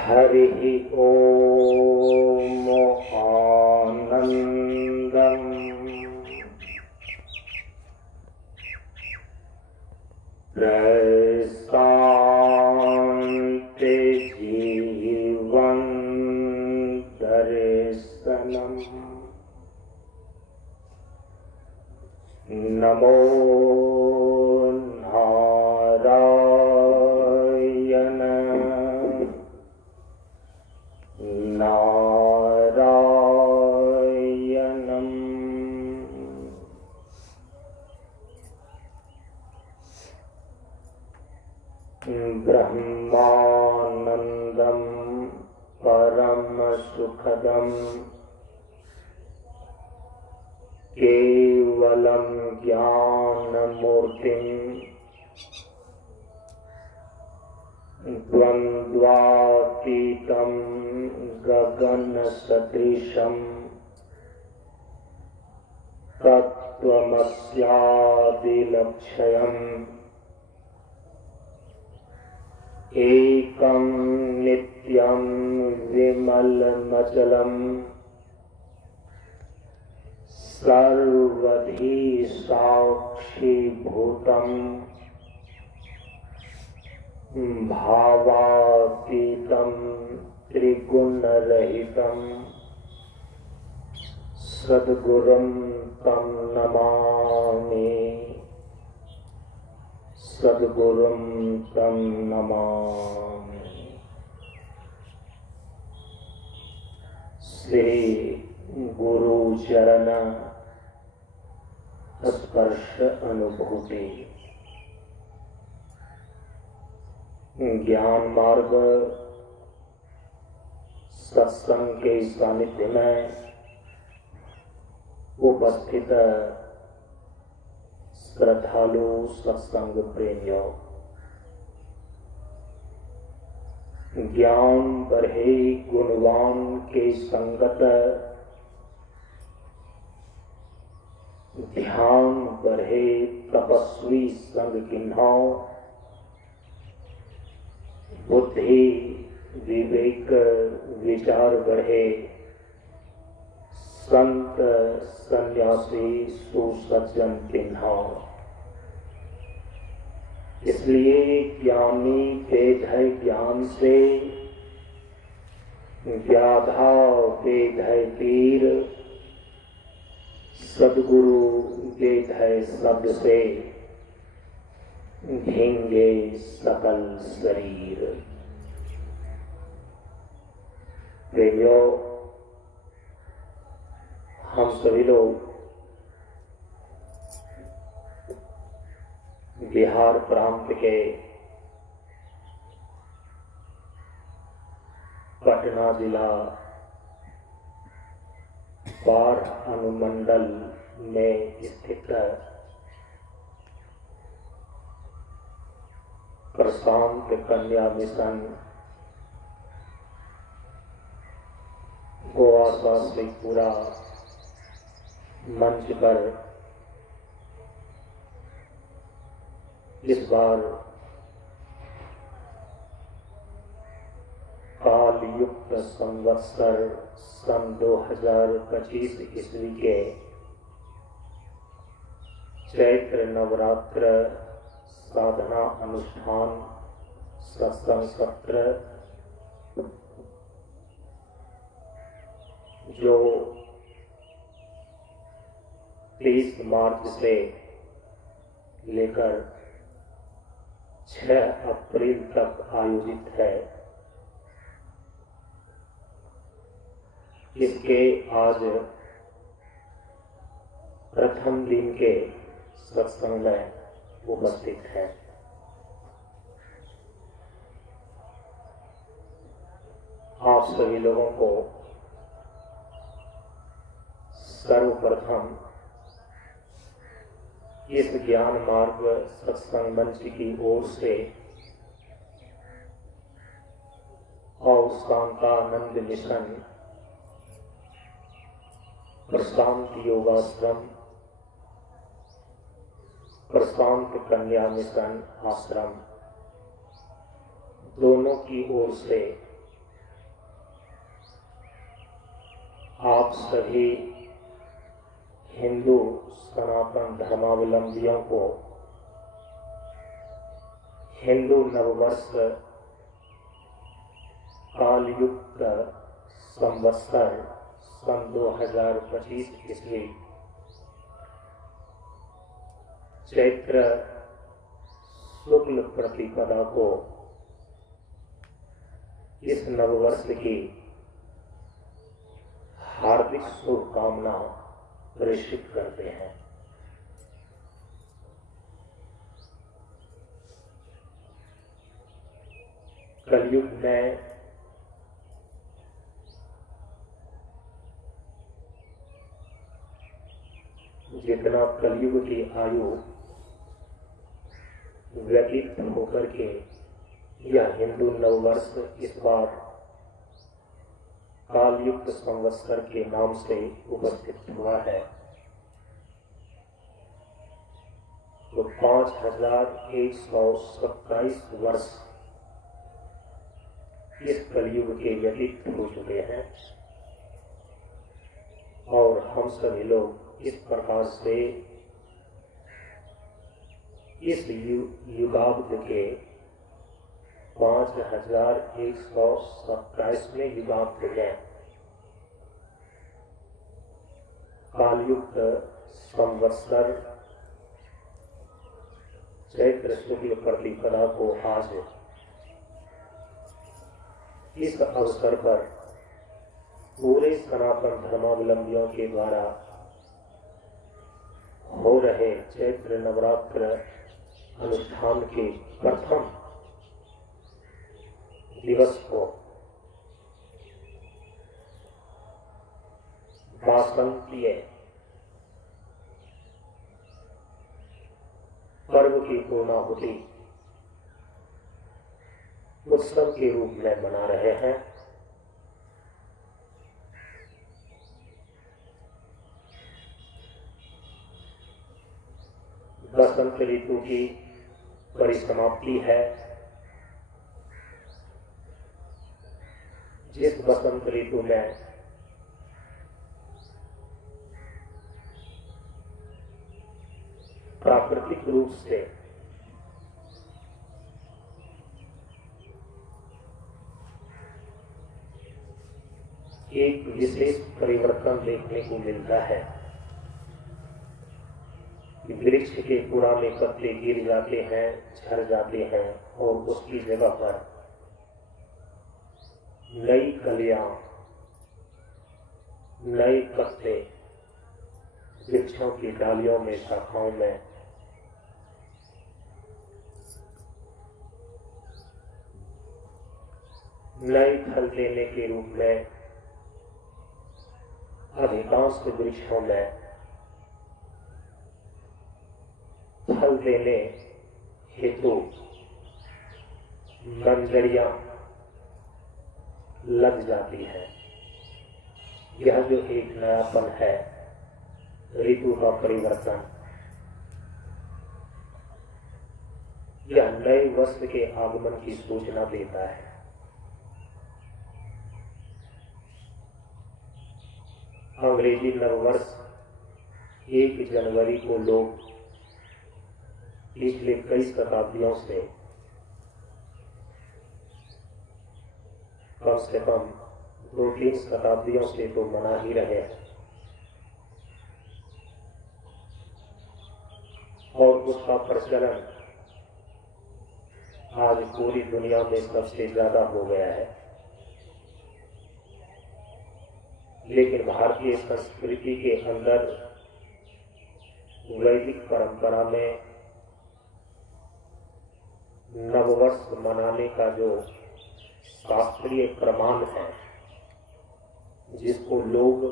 हरि ओम आनंदम प्रशांति जीवन दर्शनम नमो नारायण नारायणं ब्रह्मानंदं परम सुखदं केवलं ज्ञानमूर्तिं द्वन्द्वातीतं गगनसदृशं तत्त्वमस्यादिलक्ष्यम् एकं नित्यं विमलमचलं सर्वधी साक्षीभूतम् भावातीतं त्रिगुणरहितं सद्गुरुं तं नमामि सद्गुरुं तं नमामि। श्री गुरु चरण स्पर्श अनुभूति ज्ञान मार्ग सत्संग के सानिध्य में उपस्थित श्रद्धालु सत्संग प्रेमियों, ज्ञान बढ़े गुणवान के संगत ध्यान बढ़े तपस्वी संग किन्हाओ बुद्धि विवेक विचार बढ़े संत सन्यासी सुसज्जन किन्हाओ। इसलिए ज्ञानी वेद है ज्ञान से, व्याधा वेद है पीर, सद्गुरु वेद है शब्द से ढींगे सकल शरीर। प्रेमियों, हम सभी लोग बिहार प्रांत के पटना जिला बाढ़ अनुमंडल में स्थित प्रशांत कन्या मिशन गोवा शास्त्रीपुरा मंच पर इस बार काल युक्त संवत्सर सन 2025 ईस्वी के चैत्र नवरात्र साधना अनुष्ठान सत्संग सत्र जो 30 मार्च से लेकर 6 अप्रैल तक आयोजित है। इसके आज प्रथम दिन के सत्संग में उपस्थित है। आप सभी लोगों को सर्वप्रथम इस ज्ञान मार्ग सत्संग मंच की ओर से और शांतानंद मिशन प्रशांत योगाश्रम प्रशांत कन्या मिशन आश्रम दोनों की ओर से आप सभी हिंदू सनातन धर्मावलंबियों को हिंदू नववर्ष कालयुक्त संवत्सर सन 2025 ईस्वी चैत्र शुक्ल प्रतिपदा को इस नववर्ष की हार्दिक शुभकामना प्रेषित करते हैं। कलयुग में जितना कलयुग की आयु व्यतीत होकर के यह हिंदू नववर्ष इस बार कालयुक्त संवत्सर के नाम से उपस्थित हुआ है, तो 5127 वर्ष इस कलयुग के व्यतीत हो चुके हैं और हम सभी लोग इस प्रकार से इस युगाब्द के 5127वें युगाब्द में कालयुक्त संवत्सर चैत्र शुक्ल प्रतिपदा को आज इस अवसर पर पूरे सनातन धर्मावलंबियों के द्वारा हो रहे चैत्र नवरात्र अनुष्ठान के प्रथम दिवस को वासंतीय पर्व की पूर्णाहुति उत्सव के रूप में मना रहे हैं। बसंत ऋतु की परिसमाप्ति है। जिस बसंत ऋतु में प्राकृतिक रूप से एक विशेष परिवर्तन देखने को मिलता है कि वृक्ष के पुराने पत्ते गिर जाते हैं, झड़ जाते हैं और उसकी जगह पर नई कलियां, नए पत्ते वृक्षों की डालियों में, शाखाओं में नए फल देने के रूप में अधिकांश वृक्षों में फल देने हेतु मंजरियां लग जाती है। यह जो एक नयापन है, ऋतु का परिवर्तन, यह नए वर्ष के आगमन की सूचना देता है। अंग्रेजी नववर्ष 1 जनवरी को लोग पिछले कई शताब्दियों से कम से कम 2-3 शताब्दियों से तो मना ही रहे हैं और उसका प्रचलन आज पूरी दुनिया में सबसे ज्यादा हो गया है। लेकिन भारतीय संस्कृति के अंदर वैदिक परंपरा में नववर्ष मनाने का जो शास्त्रीय प्रमाण है, जिसको लोग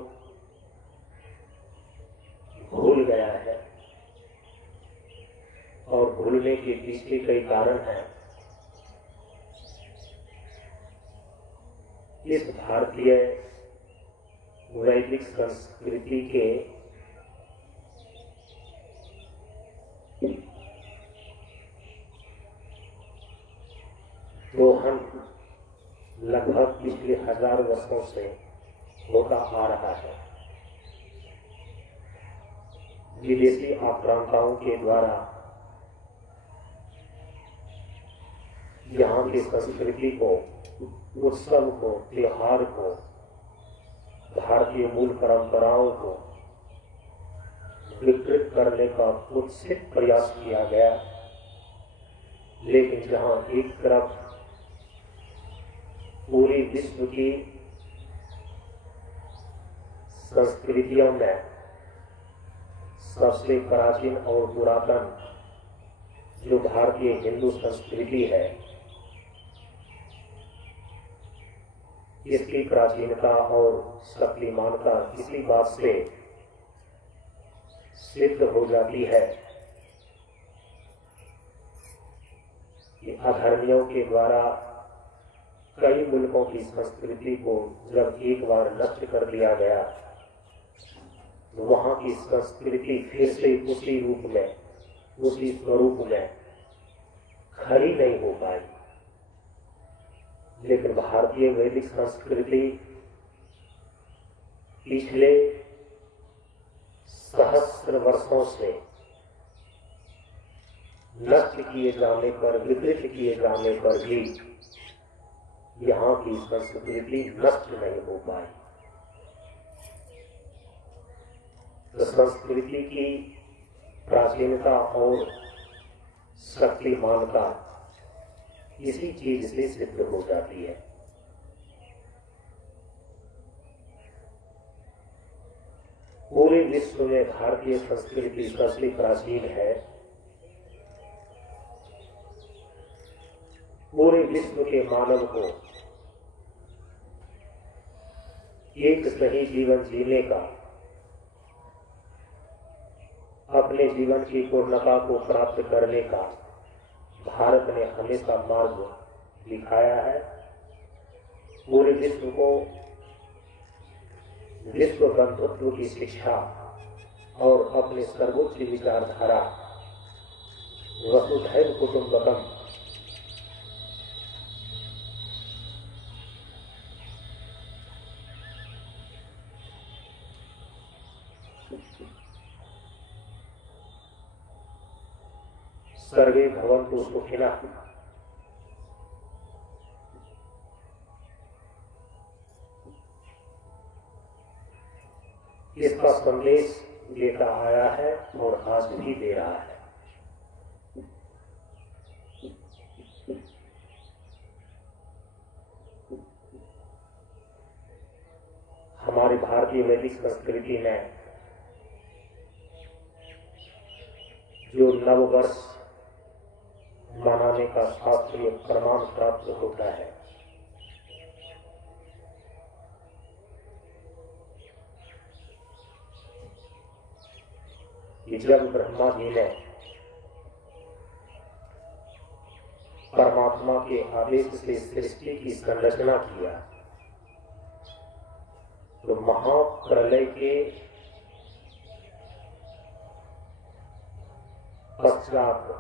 भूल गया है और भूलने के पीछे कई कारण हैं। इस भारतीय वैदिक संस्कृति के दोहन लगभग पिछले 1000 वर्षों से होता आ रहा है। विदेशी आक्रांताओं के द्वारा यहाँ की संस्कृति को, उत्सव को, त्योहार को, भारतीय मूल परंपराओं को विकृत करने का कुत्सित प्रयास किया गया। लेकिन जहां एक तरफ पूरे विश्व की संस्कृतियों में सबसे प्राचीन और पुरातन जो भारतीय हिंदू संस्कृति है, इसकी प्राचीनता और शक्तिमानता इसी बात से सिद्ध हो जाती है कि अधर्मियों के द्वारा कई मुल्कों की संस्कृति को जब एक बार नष्ट कर दिया गया, तो वहां की संस्कृति फिर से उसी रूप में, उसी स्वरूप में खड़ी नहीं हो पाई। लेकिन भारतीय वैदिक संस्कृति पिछले सहस्र वर्षों से नष्ट किए जाने पर, विकृत किए जाने पर भी यहाँ की संस्कृति नष्ट नहीं हो पाई। तो संस्कृति की प्राचीनता और शक्तिमानता इसी चीज से सिद्ध हो जाती है। पूरे विश्व में भारतीय संस्कृति सबसे प्राचीन है। पूरे विश्व के मानव को एक सही जीवन जीने का, अपने जीवन की पूर्णता को प्राप्त करने का भारत ने हमेशा मार्ग दिखाया है। पूरे विश्व को विश्व बंधुत्व की शिक्षा और अपने सर्वोच्च विचारधारा वसुधैव कुटुंबकम, सर्वे भवन्तु सुखिनः, इसका संदेश देता आया है और आज भी दे रहा है। हमारी भारतीय वैदिक संस्कृति में जो नववर्ष मनाने का शास्त्रीय प्रमाण प्राप्त होता है, कि जब ब्रह्मा जी ने परमात्मा के आदेश से सृष्टि की संरचना किया, तो महाप्रलय के पश्चात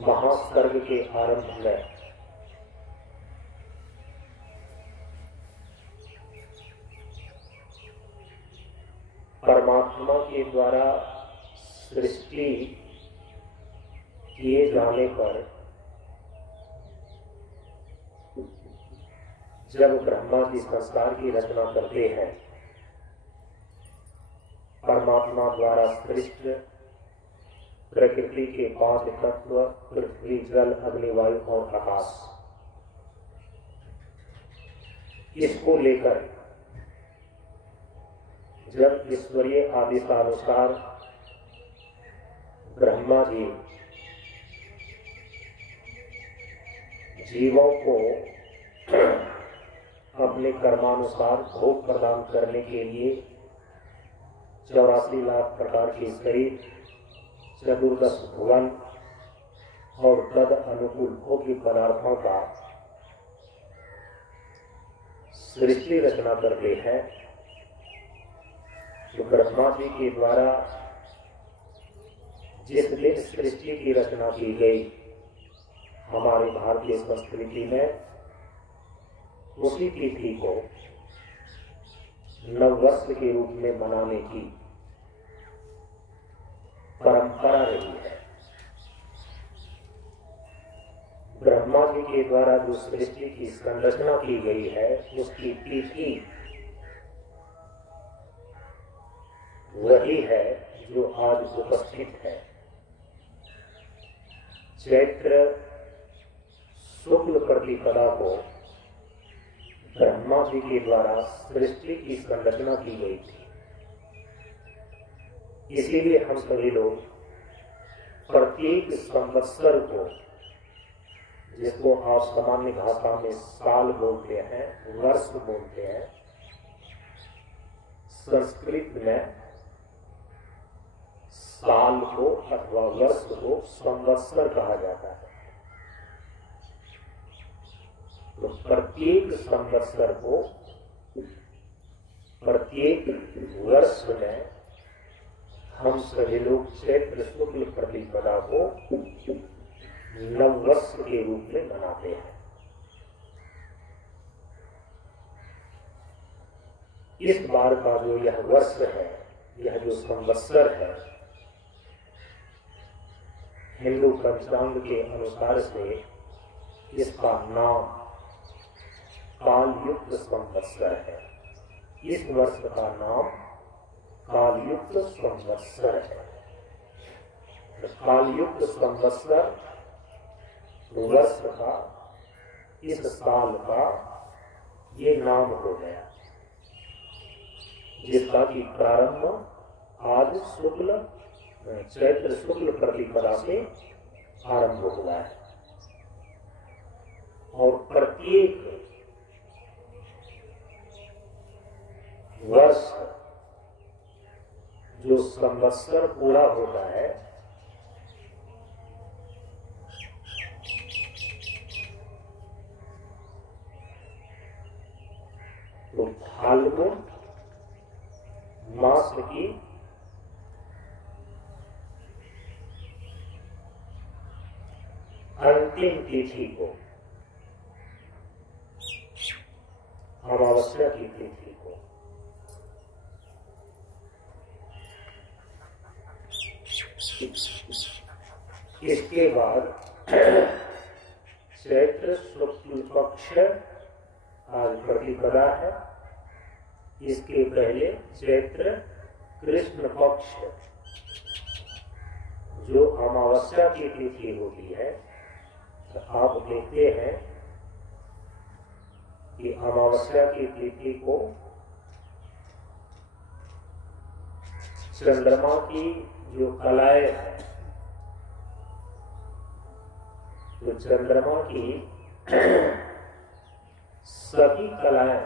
महासर्ग के आरंभ में परमात्मा के द्वारा सृष्टि किए जाने पर जब ब्रह्मा जी संसार की रचना करते हैं, परमात्मा द्वारा सृष्ट प्रकृति के 5 तत्व, पृथ्वी, जल, अग्नि, वायु और आकाश, इसको लेकर जब ईश्वरीय आदेशानुसार ब्रह्मा जी जीवों को अपने कर्मानुसार भोग प्रदान करने के लिए 84 लाख प्रकार के शरीर, 14 भुवन और तद अनुकूल भोग्य पदार्थों का सृष्टि रचना करते हैं, तो ब्रह्मा जी के द्वारा जिस दिन सृष्टि की रचना की गई हमारे भारतीय संस्कृति में, उसी तिथि को नववर्ष के रूप में मनाने की परंपरा रही है। ब्रह्मा जी के द्वारा जो सृष्टि की संरचना की गई है उसकी तिथि वही है जो आज उपस्थित है। चैत्र शुक्ल प्रतिपदा को ब्रह्मा जी के द्वारा सृष्टि की संरचना की गई थी। इसीलिए हम सभी लोग प्रत्येक संवत्सर को, जिसको आप सामान्य भाषा में साल बोलते हैं, वर्ष बोलते हैं, संस्कृत में साल को अथवा वर्ष को संवत्सर कहा जाता है। तो प्रत्येक संवत्सर को, प्रत्येक वर्ष में हम सभी लोग चैत्र शुक्ल प्रतिपदा को नववर्ष के रूप में मनाते हैं। इस बार का जो यह वर्ष है, यह जो संवत्सर है, हिंदू पंचांग के अनुसार से इसका नाम कालयुक्त संवत्सर है। इस वर्ष का नाम कालयुक्त संवत्सर है। कालयुक्त संवत्सर वर्ष का, इस साल का ये नाम हो गया, जिसका कि प्रारंभ आज चैत्र शुक्ल प्रतिपदा से आरंभ हुआ है। और प्रत्येक वर्ष जो संवत्सर पूरा होता है, तो फाल्गुन मास की अंतिम तिथि को, अमावस्या की तिथि को, इसके बाद चैत्र शुक्ल पक्ष आज प्रतिपदा है। इसके पहले चैत्र कृष्ण पक्ष जो अमावस्या की तिथि होती है। तो आप देखते हैं कि अमावस्या की तिथि को चंद्रमा की जो कलाएं हैं, तो चंद्रमा की सभी कलाएं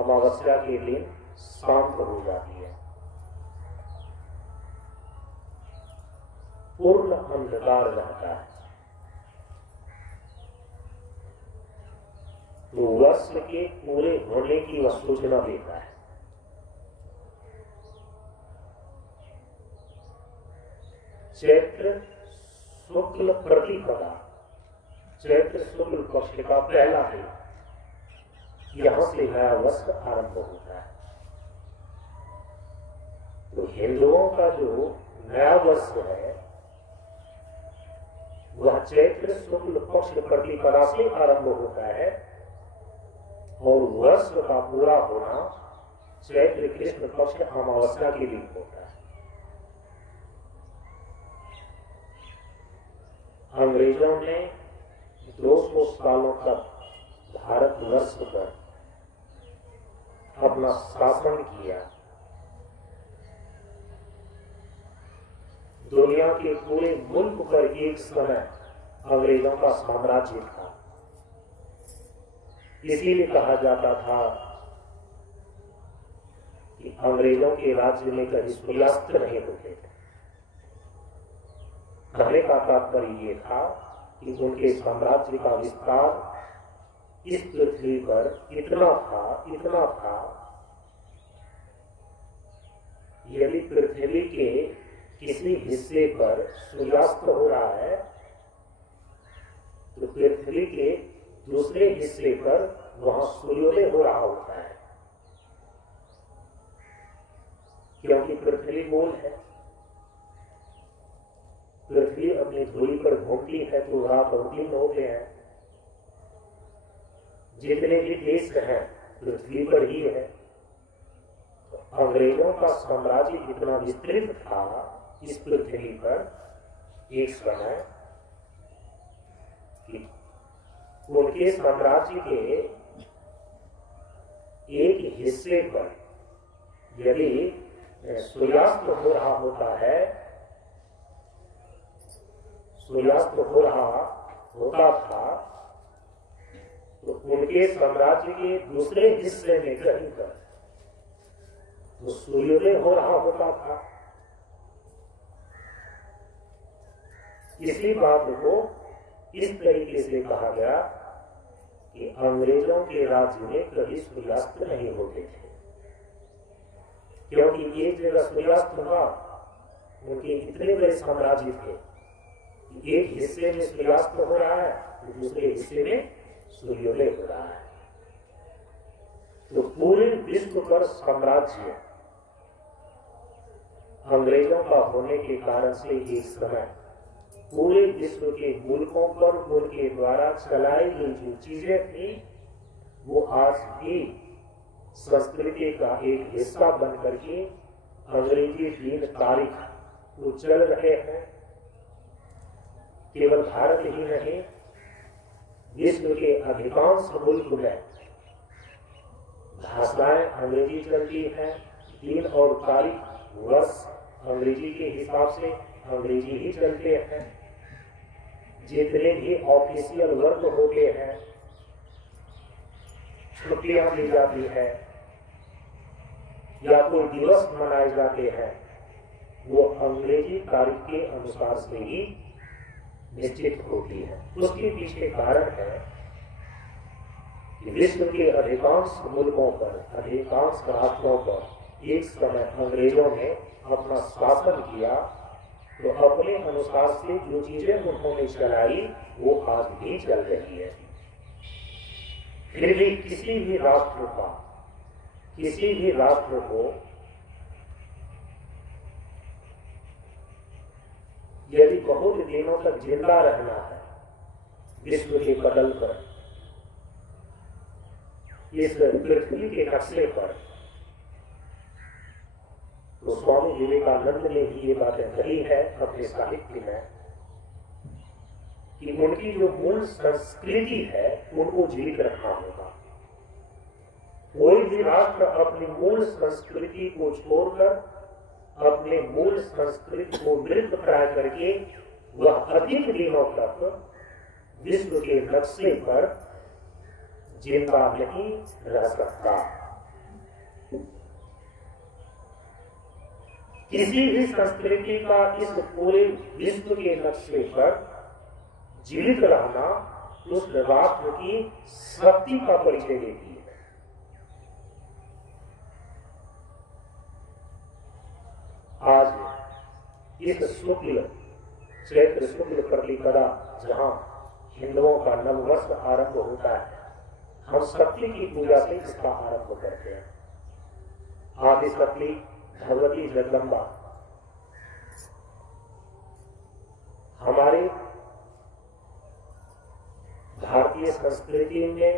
अमावस्या के दिन शांत हो जाती है। पूर्ण अंधकार रहता है। तो वर्ष के पूरे होने की वह सूचना देता है। चैत्र शुक्ल प्रतिपदा, चैत्र शुक्ल पक्ष का पहला दिन, यहां से नया वर्ष आरंभ होता है। तो हिंदुओं का जो नया वर्ष है वह चैत्र शुक्ल पक्ष प्रतिपदा से आरंभ होता है और वर्ष का पूरा होना चैत्र कृष्ण पक्ष अमावस्या के दिन होता है। अंग्रेजों ने 200 सालों तक भारतवर्ष पर अपना शासन किया। दुनिया के पूरे मुल्क पर एक समय अंग्रेजों का साम्राज्य था। इसीलिए कहा जाता था कि अंग्रेजों के राज्य में कभी सूर्यास्त नहीं होते थे। कहने का तात्पर्य ये था कि उनके साम्राज्य का विस्तार इस पृथ्वी पर इतना था, यदि पृथ्वी के किसी हिस्से पर सूर्यास्त हो रहा है तो पृथ्वी के दूसरे हिस्से पर वहां सूर्योदय हो रहा होता है, क्योंकि पृथ्वी गोल है। पृथ्वी अपनी धुरी पर घूमती है तो रात और दिन होते हैं। जितने भी देश हैं पृथ्वी पर ही है। तो अंग्रेजों का साम्राज्य इतना विस्तृत था इस पृथ्वी पर एक समय कि उनके साम्राज्य के एक हिस्से पर यदि सूर्यास्त हो रहा होता है, सूर्यास्त हो रहा होता था, तो उनके साम्राज्य के दूसरे हिस्से में कहीं पर तो सूर्योदय हो रहा होता था। इसी बात को इस तरीके से कहा गया कि अंग्रेजों के राज्य में कभी सूर्यास्त नहीं होते थे, क्योंकि एक जगह सूर्यास्त हुआ, उनके इतने बड़े साम्राज्य थे, एक हिस्से में सूर्यास्त हो रहा है तो दूसरे हिस्से में सूर्योदय हो रहा है। तो पूरे विश्व पर साम्राज्य अंग्रेजों का होने के कारण से एक समय पूरे विश्व के मुल्कों पर उनके द्वारा चलाई गई जो चीजें थी वो आज भी संस्कृति का एक हिस्सा बन करके अंग्रेजी दिन तारीख वो चल रहे हैं। केवल भारत ही नहीं, विश्व के अधिकांश मुल्क में भाषाएं अंग्रेजी चलती हैं, दिन और तारीख वर्ष अंग्रेजी के हिसाब से अंग्रेजी ही चलते हैं। जितने भी ऑफिशियल वर्क होते हैं, छुट्टियां दी जाती है या कोई दिवस मनाए जाते हैं, वो अंग्रेजी तारीख के अनुसार से ही निश्चित होती है। उसके पीछे कारण है कि विश्व के अधिकांश मुल्कों पर, अधिकांश राष्ट्रों पर एक समय अंग्रेजों ने अपना शासन किया, तो अपने अनुसार से जो चीजें उन्होंने चलाई वो आज भी चल रही है। फिर भी किसी भी राष्ट्र को यदि बहुत दिनों तक जिंदा रहना है विश्व के पटल पर, इस पृथ्वी के नक्शे पर, तो स्वामी विवेकानंद ने भी ये बातें कही है अपने साहित्य में कि उनकी जो मूल संस्कृति है उनको जीवित रखना होगा। कोई भी राष्ट्र अपनी मूल संस्कृति को छोड़कर, अपने मूल संस्कृति को मृत प्राय करके वह अधिक दिनों तक विश्व के नक्शे पर जिंदा नहीं रह सकता। किसी भी संस्कृति का इस पूरे विश्व के नक्शे पर जीवित रहना उस राष्ट्र की शक्ति का परिचय देती है। आज इस चैत्र शुक्ल प्रतिपदा जहां हिंदुओं का नववर्ष आरंभ होता है, हम शक्ति की पूजा से इसका आरंभ करते हैं। आदि शक्ति भगवती जगदम्बा हमारे भारतीय संस्कृति में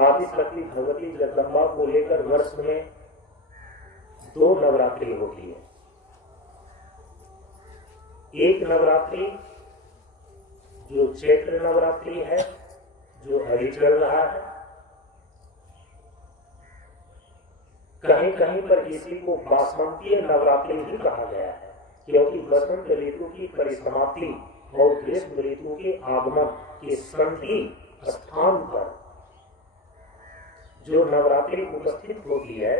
आदि शक्ति भगवती जगदम्बा को लेकर वर्ष में 2 नवरात्रि होती है। एक नवरात्रि जो चैत्र नवरात्रि है, जो अभी चल रहा है, कहीं कहीं पर इसी को बासंतीय नवरात्रि भी कहा गया है, क्योंकि बसंत ऋतु की परिसमाप्ति और ग्रीष्म ऋतु के आगमन के संधि स्थान पर जो नवरात्रि उपस्थित होती है,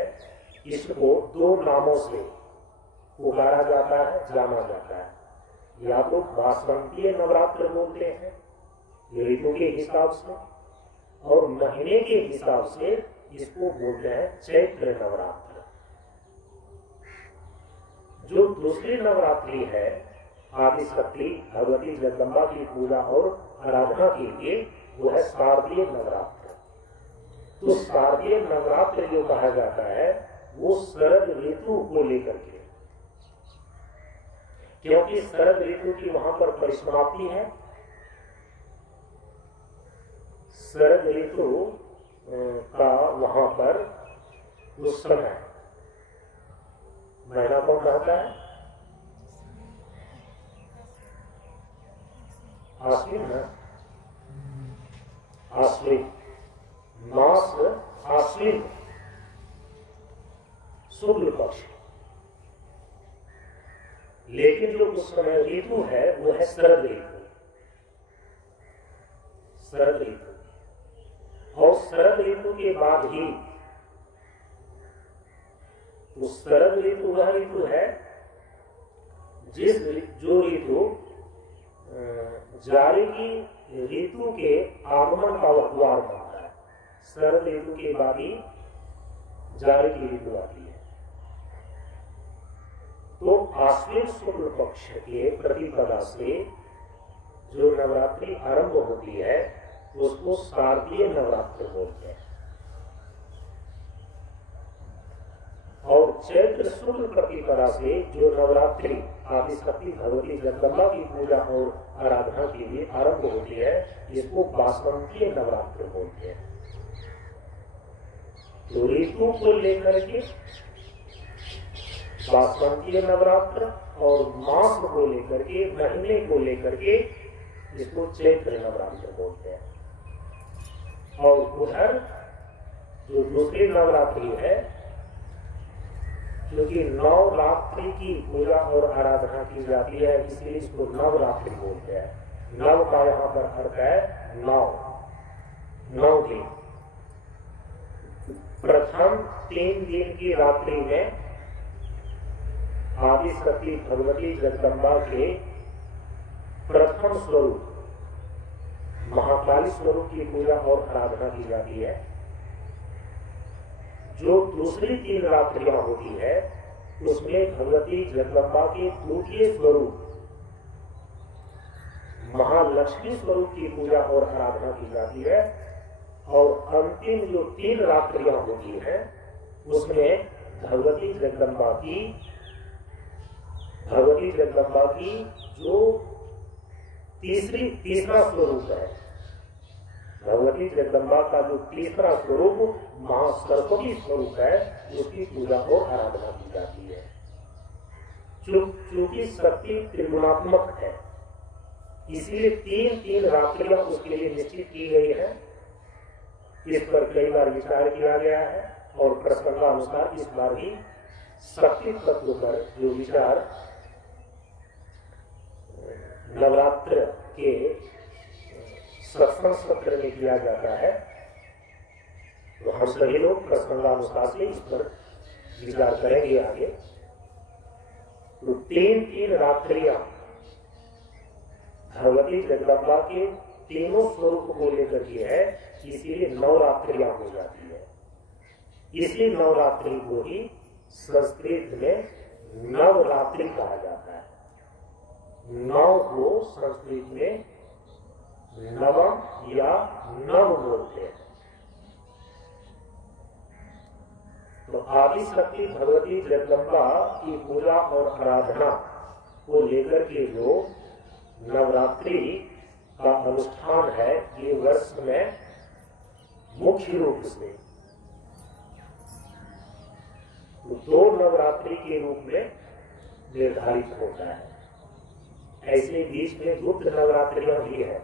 इसको 2 नामों से पुकारा जाता है, जाना जाता है। या तो बासंतीय नवरात्र बोलते हैं ऋतु के हिसाब से, और महीने के हिसाब से इसको बोलते हैं चैत्र नवरात्र। जो दूसरी नवरात्रि है आदि शक्ति भगवती जगदम्बा की पूजा और आराधना के लिए, वो है शारदीय नवरात्र। तो शारदीय नवरात्र जो कहा जाता है वो शरद ऋतु को लेकर के, क्योंकि शरद ऋतु की वहां पर परिसमाप्ति है। शरद ऋतु का वहां पर उस समय महीना कौन रहता है? आश्विन है। आश्विन मास आश्विन शुक्ल पक्ष। लेकिन जो उस समय ऋतु है वो है शरद ऋतु। शरद ऋतु और शरद ऋतु के बाद ही तो शरद ऋतु वह ऋतु है जो ऋतु जाड़े की ऋतु के आगमन का द्वार बनता है। शरद ऋतु के बाद ही जाड़े की ऋतु आती है। तो आश्विन शुक्ल पक्ष के प्रतिपदा से जो नवरात्रि आरंभ होती है उसको शारदीय नवरात्र बोलते हैं। और चैत्र शुक्ल प्रतिपदा से जो नवरात्रि आदिशक्ति भगवती जगदम्बा की पूजा और आराधना के लिए आरंभ होती है इसको बासंतीय नवरात्र बोलते हैं। तो ऋतु को लेकर के बासंतीय नवरात्र और मास को लेकर के महीने को लेकर के इसको चैत्र नवरात्र बोलते हैं। और उधर जो दूसरी नवरात्रि है क्योंकि नवरात्रि की पूजा और आराधना की जाती है इसलिए इसको नवरात्रि बोलते हैं। नव का यहाँ पर अर्थ है नौ दिन। प्रथम 3 दिन की रात्रि में आदिशक्ति भगवती जगदम्बा के प्रथम स्वरूप महाकाली स्वरूप की पूजा और आराधना की जाती है। जो दूसरी 3 रात्रियां होती है उसमें भगवती जगदम्बा के द्वितीय स्वरूप महालक्ष्मी स्वरूप की पूजा और आराधना की जाती है। और अंतिम जो 3 रात्रियां होती है उसमें भगवती जगदम्बा की जो तीसरा स्वरूप है, भगवती जगदम्बा का जो तीसरा स्वरूप महासरस्वती स्वरूप है उसकी पूजा और आराधना की जाती है। चूंकि शक्ति त्रिगुणात्मक है इसीलिए 3 रात्रियां उसके लिए निश्चित की गई है। इस पर कई बार विचार किया गया है और प्रसंगानुसार इस बार भी शक्ति तत्व पर जो विचार नवरात्र के सत्संग सत्र में किया जाता है तो हम सभी लोग प्रसंगानुसार से इस पर विचार करेंगे आगे। तो 3 रात्रियां भगवती जगदम्बा के तीनों स्वरूप को लेकर के है इसीलिए नवरात्रियां हो जाती है। इसलिए नवरात्रि को ही संस्कृत में नवरात्रि कहा जाता है। नव को संस्कृत में नवम या नव बोलते हैं। तो आदिशक्ति भगवती जगदम्बा की पूजा और आराधना को लेकर के जो नवरात्रि का अनुष्ठान है ये वर्ष में मुख्य रूप से 2 नवरात्रि के रूप में निर्धारित होता है। ऐसे बीच में गुप्त नवरात्रियां भी है।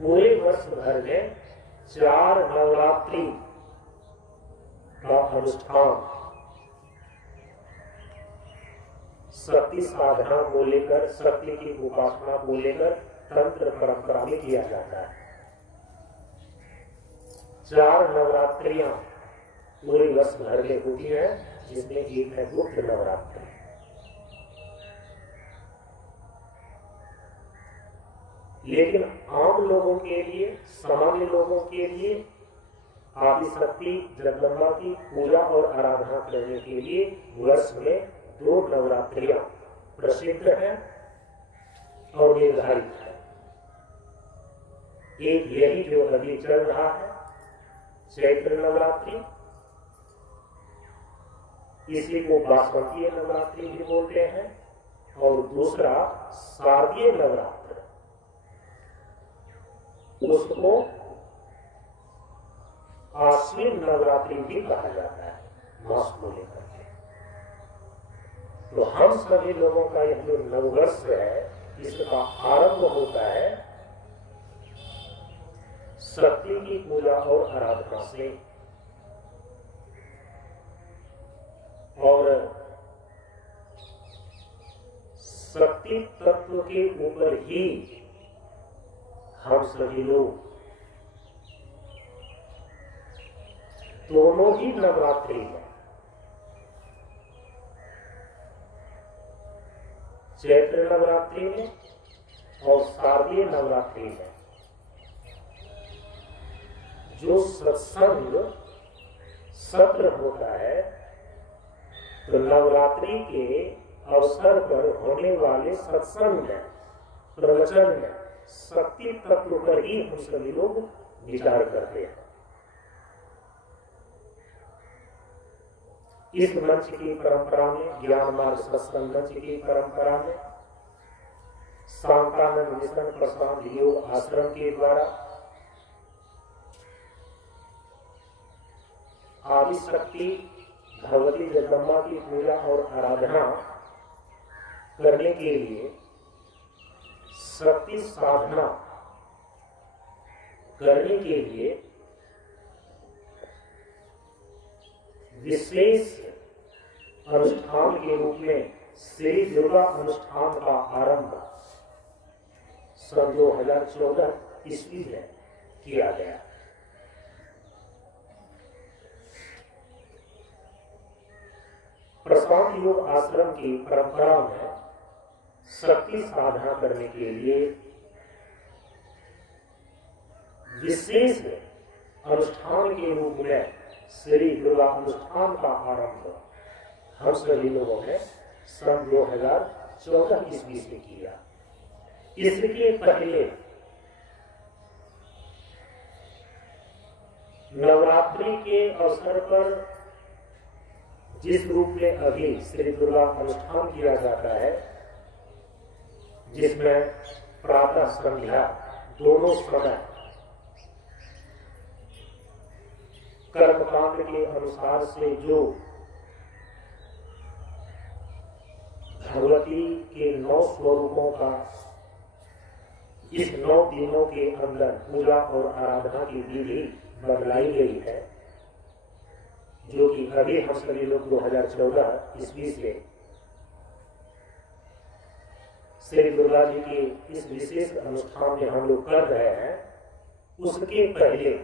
पूरे वर्ष भर में 4 नवरात्रि का अनुष्ठान शक्ति साधना को लेकर शक्ति की उपासना को लेकर तंत्र परंपरा में किया जाता है। 4 नवरात्रियां पूरे वर्ष भर में होती है जिसमें एक है गुप्त नवरात्रि। लेकिन आम लोगों के लिए सामान्य लोगों के लिए आदिशक्ति जगदम्बा की पूजा और आराधना करने के लिए वर्ष में 2 नवरात्रियां प्रसिद्ध है और निर्धारित है। एक यही जो अभी चल रहा है चैत्र नवरात्रि, इसी को बासंतीय नवरात्रि भी बोलते हैं, और दूसरा शारदीय नवरात्र, उसको आश्विन नवरात्रि भी कहा जाता है, मास को लेकर के। तो हम सभी लोगों का यह जो नववर्ष है, इसका आरंभ होता है शक्ति की पूजा और आराधना से, और शक्ति तत्व के ऊपर ही हम सभी लोग दोनों ही नवरात्रि में, चैत्र नवरात्रि में और शारदीय नवरात्रि में जो सत्संग सत्र होता है, तो नवरात्रि के अवसर पर होने वाले सत्संग में, प्रवचन में शक्ति तत्व पर ही हम सभी लोग विचार करते हैं। इस मंच की परंपरा में, ज्ञान मार्ग सत्संग मंच की परंपरा में, शांतानंद मिशन प्रशांत योग आश्रम के द्वारा आदि शक्ति भगवती जगदम्बा की पूजा और आराधना करने के लिए, शक्ति साधना करने के लिए विशेष अनुष्ठान के रूप में श्री दुर्गा अनुष्ठान का आरंभ सन 2014 ईस्वी में किया गया। प्रशांत योग आश्रम की परंपरा में शक्ति साधना करने के लिए विशेष अनुष्ठान के रूप में श्री दुर्गा अनुष्ठान का आरंभ हम सभी लोगों ने सन 2014 ईस्वी से किया। इसके पहले नवरात्रि के अवसर पर जिस रूप में अभी श्री दुर्गा अनुष्ठान किया जाता है, जिसमें प्रातः संध्या दोनों समय कर्मकांड के अनुसार से जो भगवती के 9 स्वरूपों का इस 9 दिनों के अंदर पूजा और आराधना की विधि बदलाई गई है, जो कि अभी हम सभी लोग 2014 ईस्वी से श्री दुर्गा जी के इस विशेष अनुष्ठान में हम लोग कर रहे हैं। उसके पहले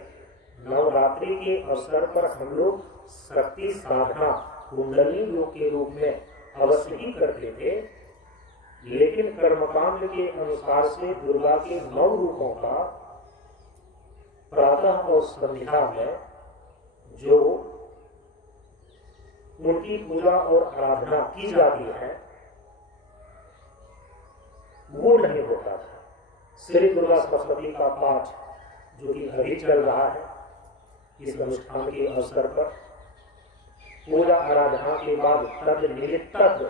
नवरात्रि के अवसर पर हम लोग शक्ति साधना कुंडली योग के रूप में अवश्य ही करते थे, लेकिन कर्मकांड के अनुसार से दुर्गा के 9 रूपों का प्रातः और संध्या में जो उनकी पूजा और आराधना की जाती है, वो नहीं होता था। श्री दुर्गा सप्तशती का पाठ जो कि अभी चल रहा है, इस अनुष्ठान के अवसर पर पूजा आराधना के बाद तद निमित्तक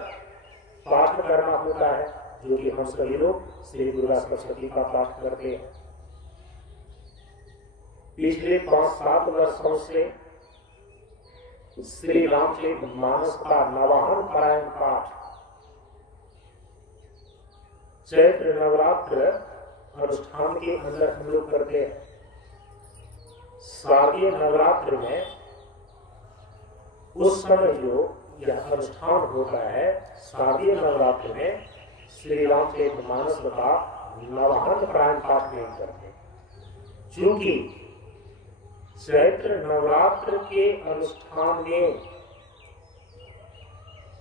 पाठ करना होता है, जो कि हम सभी लोग श्री दुर्गा सप्तशती का पाठ करते हैं। पिछले 5-7 वर्षों से श्री रामचरितमानस का नवाहन पारायण पाठ चैत्र नवरात्र अनुष्ठान के अंदर हम लोग करते हैं। शारदीय नवरात्र में उस समय जो यह अनुष्ठान होता है, शारदीय नवरात्र में श्री रामचरितमानस का नवाहन पारायण पाठ नहीं करते, क्योंकि चैत्र नवरात्र के अनुष्ठान में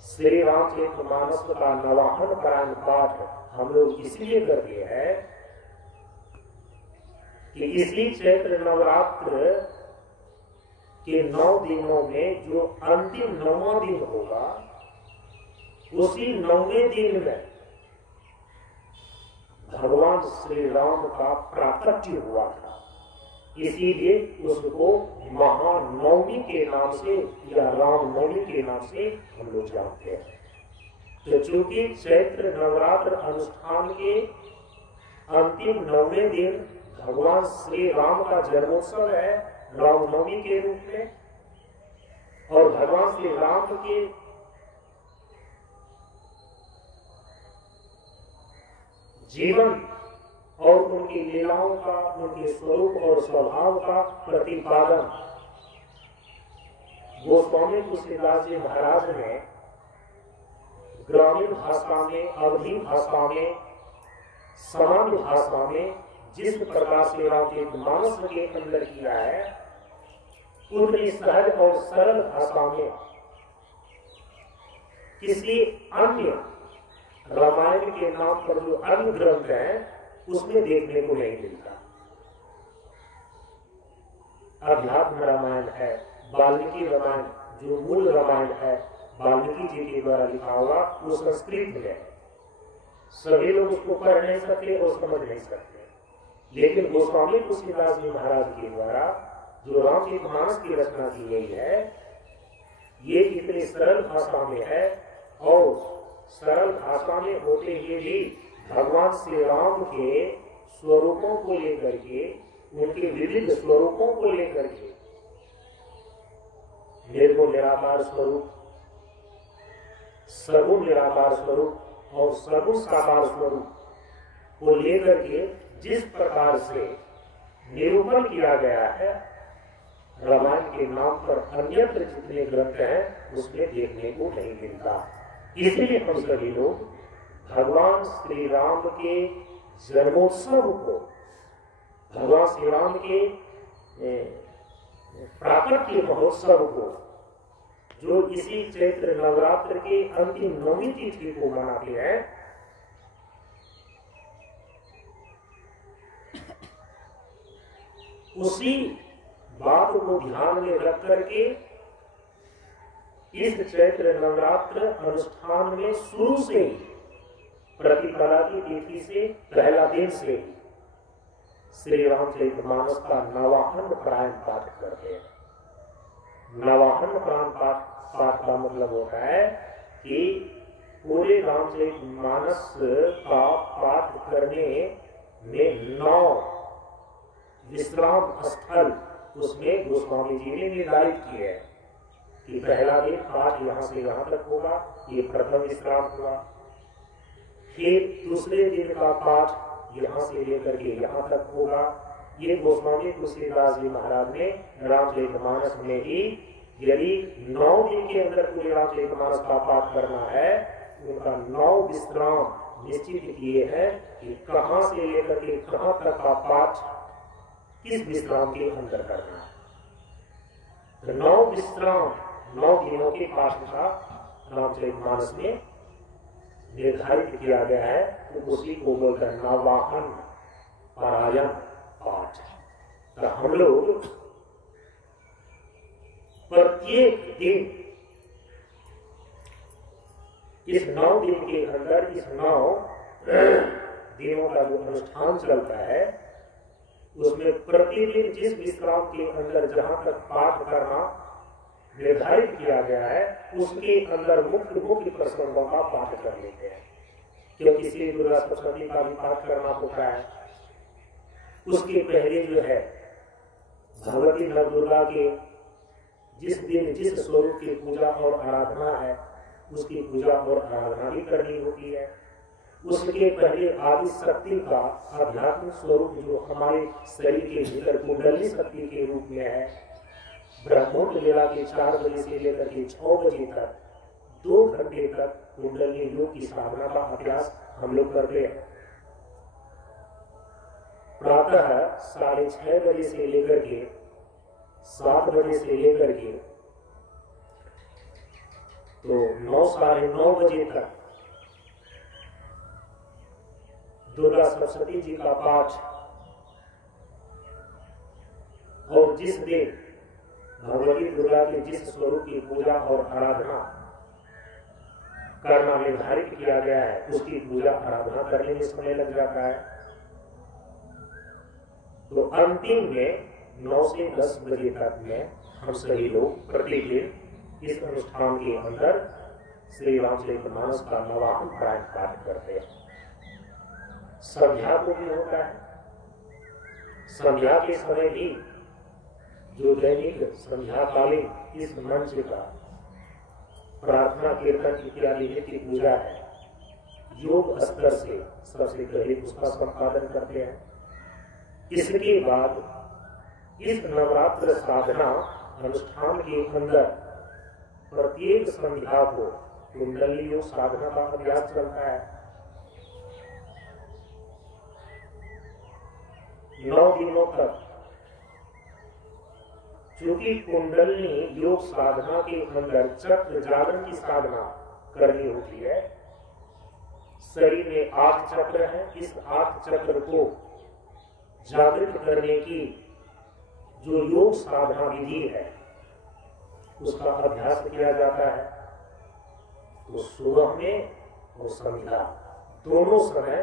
श्री रामचरितमानस का नवाहन पारायण पाठ हम लोग इसलिए करते हैं कि इसी चैत्र नवरात्र के 9 दिनों में जो अंतिम 9वां दिन होगा, उसी 9वें दिन में भगवान श्री राम का प्राकट्य हुआ था। इसीलिए उसको महानवमी के नाम से या रामनवमी के नाम से हम लोग जानते हैं। तो चूंकि चैत्र नवरात्र अनुष्ठान के अंतिम 9वें दिन भगवान श्री राम का जन्मोत्सव है रामनवमी के रूप में, और भगवान श्री राम के जीवन और उनकी लीलाओं का, उनके स्वरूप और स्वभाव का प्रतिपादन गोस्वामी तुलसीदास जी महाराज ने ग्रामीण भाषा में, अवधी भाषा में, सामान्य भाषा में जिस प्रकार से रामचरितमानस के अंदर किया है, उतनी सहज और सरल भाषा में किसी अन्य रामायण के नाम पर जो अन्य ग्रंथ है उसमें देखने को नहीं मिलता। अध्यात्म रामायण है, वाल्मीकि रामायण जो मूल रामायण है वाल्मीकि जी के द्वारा लिखा हुआ, वो संस्कृत में है। सभी लोग उसको पढ़ नहीं सकते और समझ नहीं सकते, लेकिन गोस्वामी तुलसीदास जी महाराज के द्वारा जो रामचरितमानस की रचना की गई है, ये इतनी सरल भाषा में है, और सरल भाषा में होते हुए भी भगवान श्री राम के स्वरूपों को लेकर के, उनके विविध स्वरूपों को लेकर के, निर्गुण निराकार स्वरूप, सगुण निराकार स्वरूप और सगुण साकार स्वरूप को लेकर के जिस प्रकार से निरूपण किया गया है, रामायण के नाम पर अन्यत्र जितने ग्रंथ हैं उसमें देखने को नहीं मिलता। इसलिए हम सभी लोग भगवान श्री राम के जन्मोत्सव को, भगवान श्री राम के प्राकट्य महोत्सव को, जो इसी चैत्र नवरात्र के अंतिम 9वीं तिथि को मनाते हैं, उसी बात को ध्यान में रख करके इस चैत्र नवरात्र अनुष्ठान में शुरू से ही प्रतिपदा की तिथि से पहला दिन से श्री रामचरितमानस का नवाहन प्राण पाठ करते हैं। नवाहन प्राण पाठ का मतलब होता है कि पूरे रामचरितमानस का पाठ करने में 9 विश्राम स्थल उसमें गोस्वामी जी ने निर्धारित किए हैं कि पहला दिन पाठ यहाँ से यहाँ तक होगा, ये प्रथम विश्राम हुआ। फिर दूसरे दिन का पाठ यहाँ से लेकर के यहाँ तक होगा। ये गोस्वामी तुलसीदास जी महाराज ने रामचरितमानस में ही, यदि 9 दिन के अंदर पूरे रामचरितमानस का पाठ करना है, उनका 9 विश्राम निश्चित किए हैं कि कहाँ से लेकर के कहाँ तक का पाठ किस विश्राम के अंदर करना है। तो 9 विश्राम 9 दिनों के पाठ का रामचरितमानस में निर्धारित किया गया है, तो उसी को बोलकर नवाहन पारायण पाठ। तो हम लोग प्रत्येक दिन इस 9 दिन के अंदर, इस 9 दिनों का जो अनुष्ठान चलता है, उसमें प्रतिदिन जिस विश्राम के अंदर जहां तक पाठ करना निर्धारित किया गया है, उसके अंदर मुख्य मुख्य प्रसंगों का पाठ कर लेते हैं, क्योंकि श्री दुर्गा सप्तमी का भी पाठ करना होता है। उसके पहले जो है भगवती नव दुर्गा के जिस दिन जिस स्वरूप की पूजा और आराधना है, उसकी पूजा और आराधना भी करनी होती है। उसके पहले आदि शक्ति का आध्यात्मिक स्वरूप जो हमारे शरीर के भीतर कुंडली शक्ति के रूप में है, ब्रह्मोत्तर लीला के 4 बजे से लेकर के 6 बजे तक 2 घंटे तक कुंडली योग की साधना का अभ्यास हम लोग करते हैं। प्रातः 6:30 बजे से लेकर के 7 बजे से लेकर के तो 9 साढ़े 9 बजे तक दुर्गा सरस्वती जी का पाठ, और जिस दिन भगवती दुर्गा के जिस स्वरूप की पूजा और आराधना करना निर्धारित किया गया है, उसकी पूजा आराधना करने में समय लग जाता है। तो अंतिम में 9 से 10 बजे तक में हम सभी लोग प्रतिदिन इस अनुष्ठान के अंदर श्री रामचरितमानस का नवाहन पारायण पाठ करते हैं। संध्या को भी होता है। संध्या के समय भी जो दैनिक संध्याकालीन इस मंच का प्रार्थना कीर्तन इत्यादि नित्य पूजा है, योग स्तर से सबसे पहले उसका संपादन करते हैं। इसके बाद इस नवरात्र साधना अनुष्ठान के अंदर प्रत्येक संध्या को कुंडली योग साधना का अभ्यास चलता है। 9 दिनों तक क्योंकि कुंडली योग साधना के अंदर चक्र जागरण की साधना करनी होती है। शरीर में 8 चक्र है। इस 8 चक्र को जागृत करने की जो योग साधना विधि है उसका अभ्यास किया जाता है। तो सुबह में और संध्या दोनों समय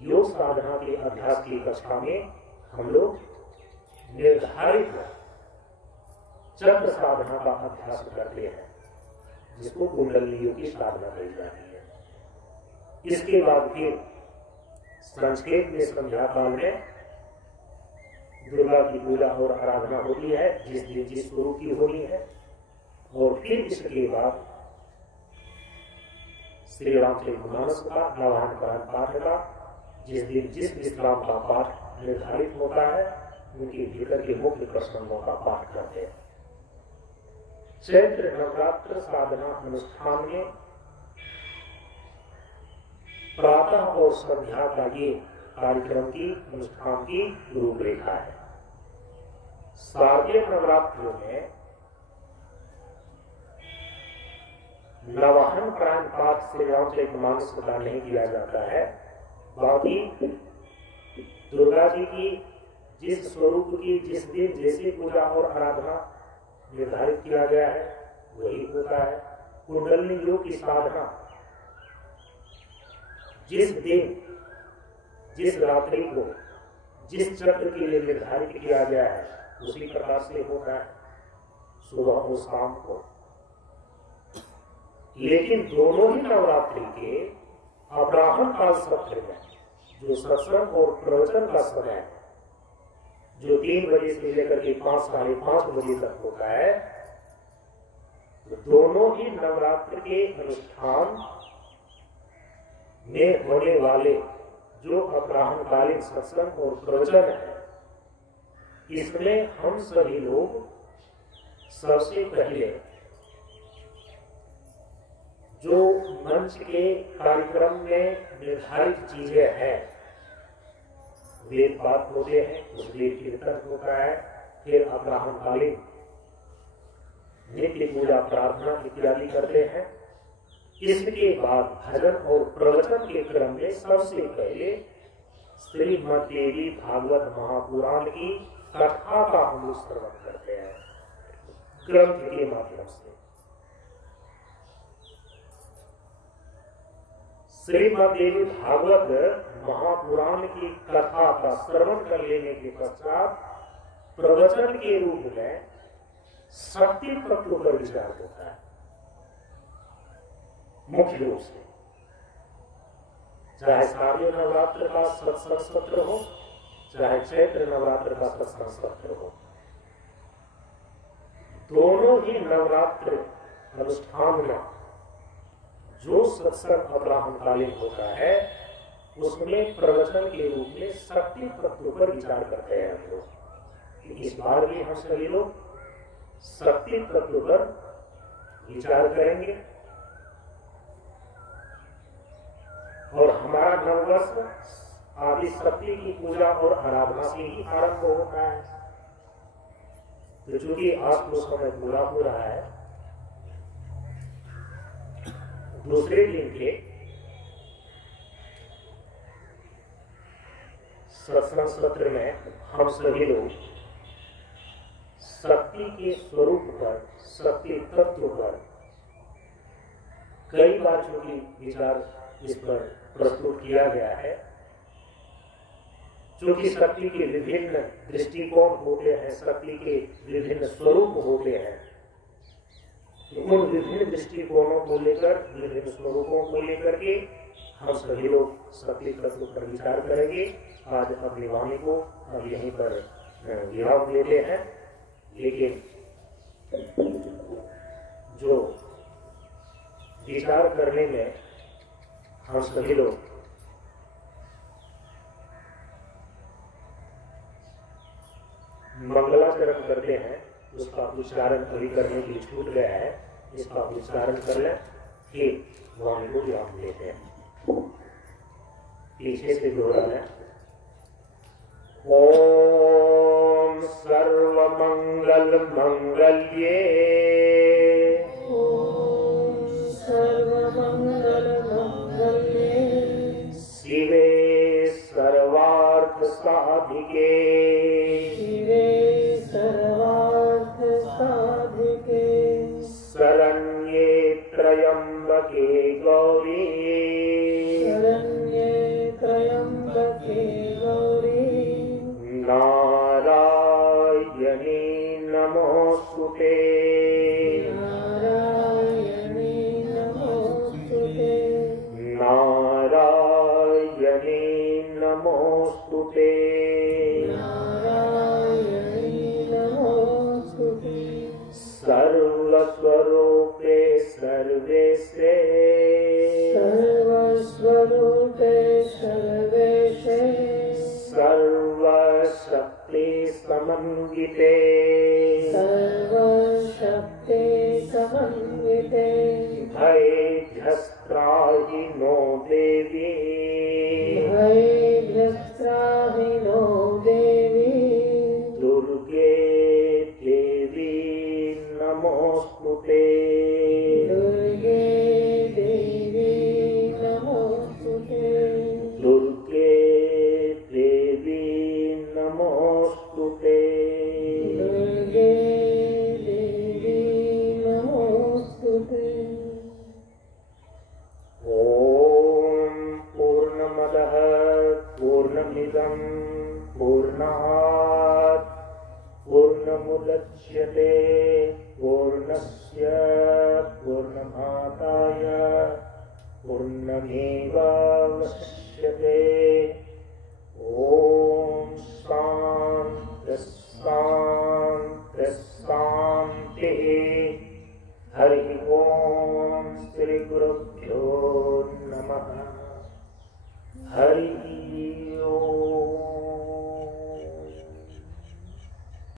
योग साधना के अभ्यास की कक्षा में हम लोग निर्धारित चक्र साधना का अभ्यास करते हैं, जिसको कुंडली योग की साधना कही जाती है। इसके बाद फिर संक्षेप में संध्या काल में दुर्गा की पूजा और आराधना होती है, जिस दिन जिस स्वरूप की होनी है। और फिर इसके बाद श्री रामचरितमानस का नवाहन पारायण पाठ का, जिस दिन जिस विश्राम का पाठ निर्धारित होता है उनके भीतर के मुख्य प्रसंगों का पाठ करते हैं। चैत्र नवरात्र साधना अनुष्ठान में प्रातः और संध्या का ये कार्यक्रम की अनुष्ठान की रूपरेखा है। शारदीय नवरात्रों में नवाहन पारायण पाठ श्री रामचरितमानस का नहीं किया जाता है। बाकी दुर्गा जी की जिस स्वरूप की जिस दिन जैसी पूजा और आराधना निर्धारित किया गया है वही होता है। कुंडली योग की साधना जिस दिन जिस रात्रि को जिस चक्र के लिए निर्धारित किया गया है उसी प्रकार से होता है, सुबह और शाम को। लेकिन दोनों ही नवरात्रि के अपराह्न काल सत्र में जो सत्संग और प्रवचन का समय है, जो 3 बजे से लेकर के 5 साढ़े 5 बजे तक होता है, तो दोनों ही नवरात्र के अनुष्ठान में होने वाले जो अपराह्नकालीन सत्संग और प्रवचन है, इसमें हम सभी लोग सबसे पहले जो मंच के कार्यक्रम में निर्धारित चीजें हैं, वेद पाठ होते हैं, उस वेद कीर्तन होता है, फिर अपराह्नकालीन नित्य पूजा प्रार्थना इत्यादि करते हैं। इसके बाद भजन और प्रवचन के क्रम में सबसे पहले श्रीमद्देवी भागवत महापुराण की कथा का हम श्रवण करते हैं ग्रंथ के माध्यम से। श्रीमद्देवी भागवत महापुराण की कथा का श्रवण कर लेने के पश्चात प्रवचन के रूप में शक्ति तत्व पर विचार होता है मुख्य रूप से। चाहे शारदीय नवरात्र का सत्संग सत्र हो, चाहे चैत्र नवरात्र का सत्संग सत्र हो, दोनों ही नवरात्र अनुष्ठान में जो सत्संग अपराह्नकालीन होता है उसमें प्रवचन के रूप में शक्ति तत्व पर विचार करते हैं हम लोग। इस बार भी हम सभी लोग शक्ति तत्व पर विचार करेंगे और हमारा नववर्ष आदि शक्ति की पूजा और आराधना से ही आरंभ होता है। तो चूंकि आज तो समय पूरा हो रहा है, दूसरे दिन के सत्संग सत्र में हम सभी लोग शक्ति के स्वरूप पर, शक्ति तत्व पर कई बार चूंकि विचार इस पर प्रस्तुत किया गया है, क्योंकि शक्ति के विभिन्न दृष्टिकोण होते हैं, शक्ति के विभिन्न स्वरूप होते हैं। उन विभिन्न दृष्टिकोणों को लेकर, विभिन्न स्वरूपों को लेकर के हम सभी लोग शक्ति तत्व पर विचार करेंगे। आज अपनी वाणी को हम यहीं पर विराम देते हैं, लेकिन जो विचार करने में हम सभी लोग मंगलाचरण करते हैं, उसका उच्चारण अभी करने के लिए छूट गया है, इसका उच्चारण कर लें, फिर वाणी को विराम देते हैं। पीछे से दोहरा है। ओम सर्वमंगल मंगल्ये, ओम सर्वमंगल मंगल्ये, शिवे सर्वार्थ साधिके, शिवे सर्वार्थ साधिके, शरण्ये त्र्यंबके गौरी, शरण्ये त्र्यंबके गौरी, नारायणी नमोस्तुते, नारायणी नमोस्तुते, नारायणी नमोस्तुते, नारायणी नमोस्तुते, सर्वस्वरूपे सर्वेशे, सर्वस्वरूपे सर्वेशे, सर्वशक्ति समन्विते, सर्वशक्ति समन्विते, भयभ्यस्त्राहि नो देवी, भयभ्यस्त्राहि नो देवी, दुर्गे देवी नमोस्तुते, दुर्गे देवी नमोस्तुते, दुर्गे देवी नमोस्तुते, दुर्गे देवी नमोस्तुते। ओम पूर्णमदः पूर्णमिदं पूर्णात् पूर्णमुदच्यते पूर्णस्य पूर्णमादाय पूर्णमेवावशिष्यते।